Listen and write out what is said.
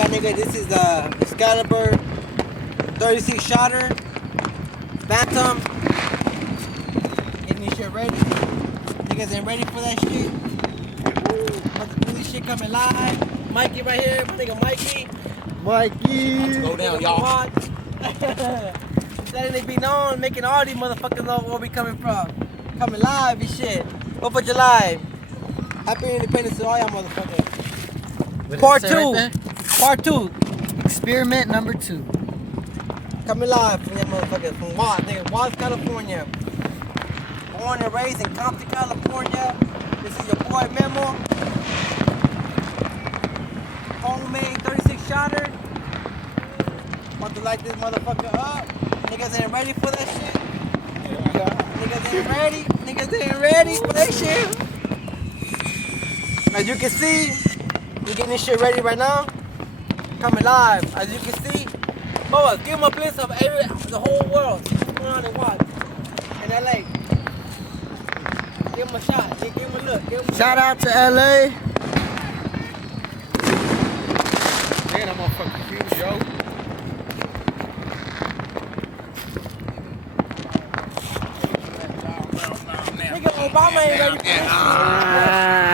got, nigga, this is the Excalibur 36 shotter Phantom. Getting this shit ready. Niggas ain't ready for that shit. About to do this shit coming live. Mikey right here, my nigga Mikey. Mikey! Go down, y'all. Letting it be known, making all these motherfuckers know where we coming from. Coming live and shit. 4th of July. Happy Independence to all y'all motherfuckers. Part 2. Experiment number 2. Coming live from y'all motherfuckers. From Watts, nigga. Watts, California. Born and raised in Compton, California. This is your boy Memo. Homemade 36 shotter. Want to light this motherfucker up. Niggas ain't ready for that shit. Niggas ain't ready. Niggas ain't ready for that shit. As you can see, we getting this shit ready right now. Coming live. As you can see. Boas, give them a glimpse of the whole world. See what's going on and watch. In LA. Give them a shot. Give them a look. Give them a Shout out to LA. Man, I'm motherfucking huge, yo. Nigga, Obama ain't ready for this shit.